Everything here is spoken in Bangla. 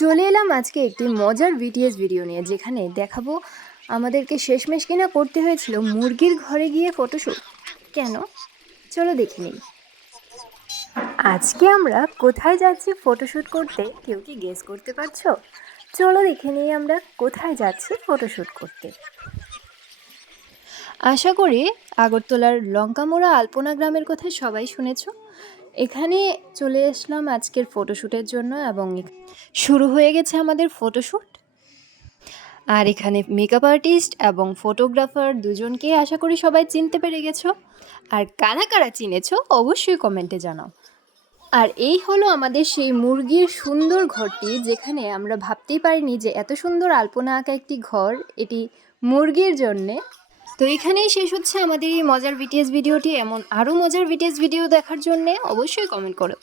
চলে এলাম আজকে একটি মজার বিটিএস ভিডিও নিয়ে, যেখানে দেখাবো আমাদেরকে শেষমেশ কিনা করতে হয়েছিল মুরগির ঘরে গিয়ে ফটোশ্যুট। কেন? চলো দেখে নিই। আজকে আমরা কোথায় যাচ্ছি ফটোশ্যুট করতে, কেউ কি গেস করতে পারছো? চলো দেখে নিই আমরা কোথায় যাচ্ছি ফটোশ্যুট করতে। আশা করি আগরতলার লঙ্কামোড়া আলপনা গ্রামের কথা সবাই শুনেছো। এখানে চলে আসলাম আজকের ফটোশ্যুটের জন্য এবং শুরু হয়ে গেছে আমাদের ফটোশ্যুট। আর এখানে মেকআপ আর্টিস্ট এবং ফটোগ্রাফার দুজনকেই আশা করি সবাই চিনতে পেরে গেছো। আর কারা কারা চিনেছো অবশ্যই কমেন্টে জানাও। আর এই হলো আমাদের সেই মুরগির সুন্দর ঘরটি, যেখানে আমরা ভাবতেই পারিনি যে এত সুন্দর আলপনা আঁকা একটি ঘর এটি মুরগির জন্যে। তো এখানেই শেষ হচ্ছে আমাদের এই মজার বিটিএস ভিডিওটি। এমন আরও মজার বিটিএস ভিডিও দেখার জন্যে অবশ্যই কমেন্ট করো।